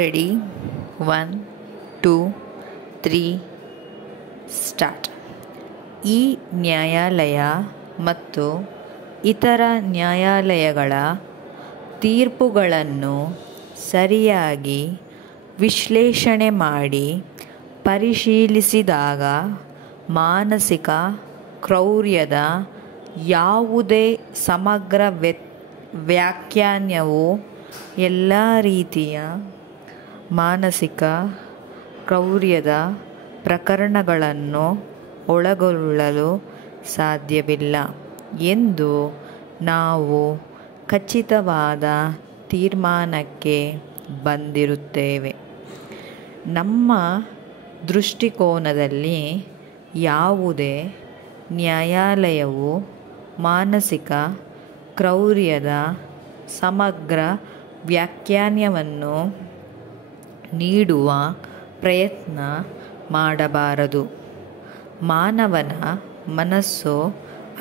Ready 1 2 3 start. ಈ ನ್ಯಾಯಾಲಯ ಮತ್ತು ಇತರ ನ್ಯಾಯಾಲಯಗಳ ತೀರ್ಪುಗಳನ್ನು ಸರಿಯಾಗಿ ವಿಶ್ಲೇಷಣೆ ಮಾಡಿ ಪರಿಶೀಲಿಸಿದಾಗ ಮಾನಸಿಕ ಕ್ರೌರ್ಯದ ಯಾವುದೇ ಸಮಗ್ರ ವ್ಯಾಖ್ಯಾನವು ಎಲ್ಲ ರೀತಿಯ ಮಾನಸಿಕ ಕ್ರೌರ್ಯದ ಪ್ರಕರಣಗಳನ್ನು ಒಳಗೊಳ್ಳಲು ಸಾಧ್ಯವಿಲ್ಲ ಎಂದು ನಾವು ಖಚಿತವಾದ ತೀರ್ಮಾನಕ್ಕೆ ಬಂದಿರುತ್ತೇವೆ. ನಮ್ಮ ದೃಷ್ಟಿಕೋನದಲ್ಲಿ ಯಾವುದೇ ನ್ಯಾಯಾಲಯವು ಮಾನಸಿಕ ಕ್ರೌರ್ಯದ ಸಮಗ್ರ ವ್ಯಾಖ್ಯಾನವನ್ನು ನೀಡುವ ಪ್ರಯತ್ನ ಮಾಡಬಾರದು. ಮಾನವನ ಮನಸ್ಸು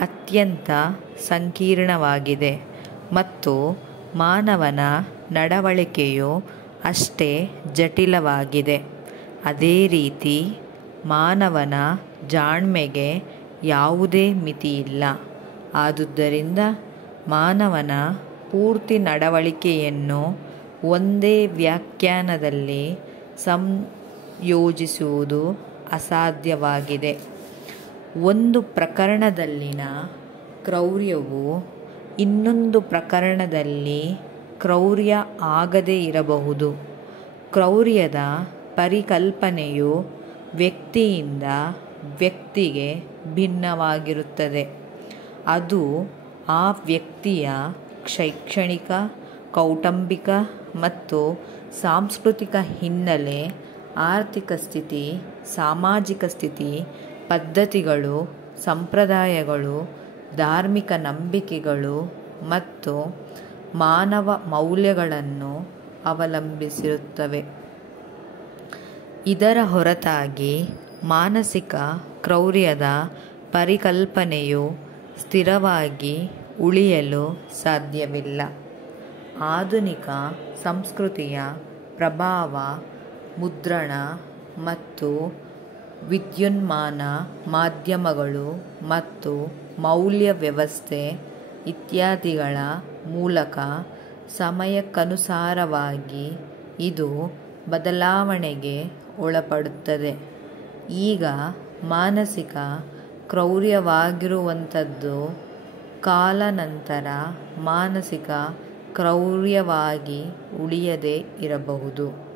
ಅತ್ಯಂತ ಸಂಕೀರ್ಣವಾಗಿದೆ ಮತ್ತು ಮಾನವನ ನಡವಳಿಕೆಯು ಅಷ್ಟೇ ಜಟಿಲವಾಗಿದೆ. ಅದೇ ರೀತಿ ಮಾನವನ ಜಾಣ್ಮೆಗೆ ಯಾವುದೇ ಮಿತಿಯಿಲ್ಲ. ಆದುದರಿಂದ ಮಾನವನ ಪೂರ್ತಿ ನಡವಳಿಕೆಯನ್ನು ಒಂದೇ ವ್ಯಾಖ್ಯಾನದಲ್ಲಿ ಸಂಯೋಜಿಸುವುದು ಅಸಾಧ್ಯವಾಗಿದೆ. ಒಂದು ಪ್ರಕರಣದಲ್ಲಿನ ಕ್ರೌರ್ಯವು ಇನ್ನೊಂದು ಪ್ರಕರಣದಲ್ಲಿ ಕ್ರೌರ್ಯ ಆಗದೇ ಇರಬಹುದು. ಕ್ರೌರ್ಯದ ಪರಿಕಲ್ಪನೆಯು ವ್ಯಕ್ತಿಯಿಂದ ವ್ಯಕ್ತಿಗೆ ಭಿನ್ನವಾಗಿರುತ್ತದೆ. ಅದು ಆ ವ್ಯಕ್ತಿಯ ಶೈಕ್ಷಣಿಕ, ಕೌಟುಂಬಿಕ ಮತ್ತು ಸಾಂಸ್ಕೃತಿಕ ಹಿನ್ನೆಲೆ, ಆರ್ಥಿಕ ಸ್ಥಿತಿ, ಸಾಮಾಜಿಕ ಸ್ಥಿತಿ, ಪದ್ಧತಿಗಳು, ಸಂಪ್ರದಾಯಗಳು, ಧಾರ್ಮಿಕ ನಂಬಿಕೆಗಳು ಮತ್ತು ಮಾನವ ಮೌಲ್ಯಗಳನ್ನು ಅವಲಂಬಿಸಿರುತ್ತವೆ. ಇದರ ಹೊರತಾಗಿ ಮಾನಸಿಕ ಕ್ರೌರ್ಯದ ಪರಿಕಲ್ಪನೆಯು ಸ್ಥಿರವಾಗಿ ಉಳಿಯಲು ಸಾಧ್ಯವಿಲ್ಲ. ಆಧುನಿಕ ಸಂಸ್ಕೃತಿಯ ಪ್ರಭಾವ, ಮುದ್ರಣ ಮತ್ತು ವಿದ್ಯುನ್ಮಾನ ಮಾಧ್ಯಮಗಳು ಮತ್ತು ಮೌಲ್ಯ ವ್ಯವಸ್ಥೆ ಇತ್ಯಾದಿಗಳ ಮೂಲಕ ಸಮಯಕ್ಕನುಸಾರವಾಗಿ ಇದು ಬದಲಾವಣೆಗೆ ಒಳಪಡುತ್ತದೆ. ಈಗ ಮಾನಸಿಕ ಕ್ರೌರ್ಯವಾಗಿರುವಂಥದ್ದು ಕಾಲಾನಂತರ ಮಾನಸಿಕ ಕ್ರೌರ್ಯವಾಗಿ ಉಳಿಯದೇ ಇರಬಹುದು.